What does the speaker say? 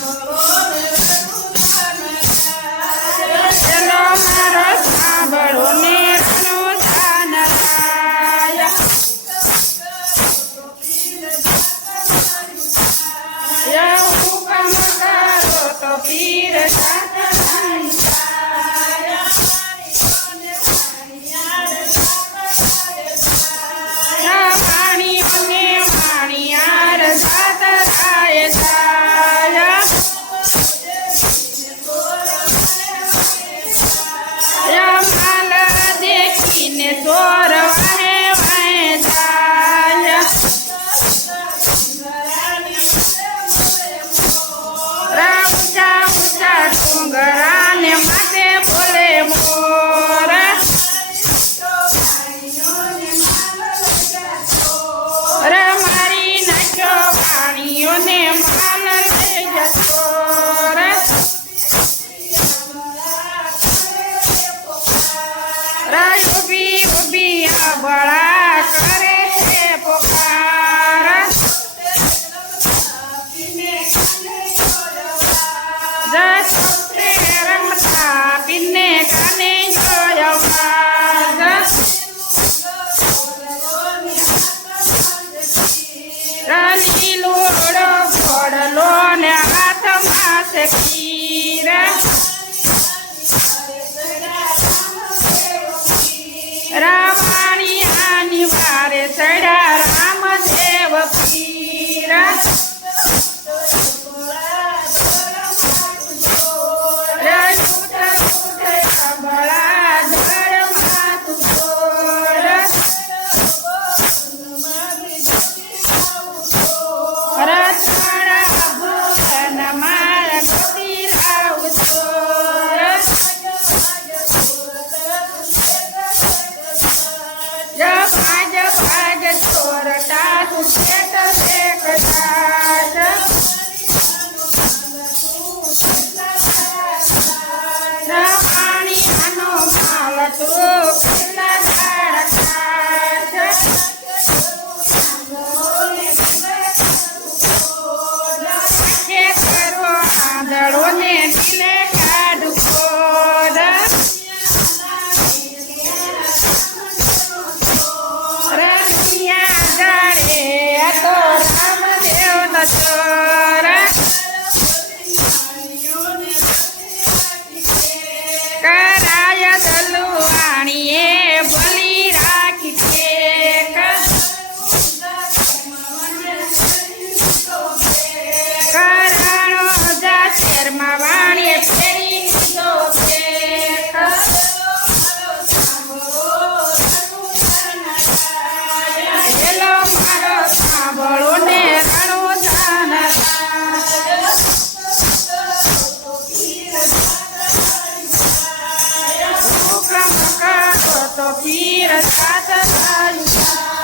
ચલો મારો સાંભળો ને રણું જાન થાય. હુકમ કરો તો પીર સાથ થાય. વાણીઓને વાણિયાર સાથ થાય થાય. માલ દેખીને ચોર વાહે વાહે જાય. ઊંચા ઊંચા ડુંગરાને માથે બોલે મોર. મારી નાખ્યો વાણીઓને માલ લઈ જતો. ઉભી ઉભી અબળા કરે છે પોકાર. રમતા પીને કાને જોયવાજ. લીલોડો ઘોડલો ને હાથમાં છે ખીર. રામાણી આની વારે ચડ્યા રામદેવ પીર. આંધળોને ઢીલે કાઢું ખોડ. રણિયા જાણે તો રામદેવ નો ચોર. કરાય દલુવાણીએ બોલી રાખી ટેક. કરાણો જાચેરમાં વાણીએ ફેરી દીધો ફેક. હેલો મારો સાંભળો ને રણું જાન થાય. હુકમ કરો તો પીર સાથ થાય.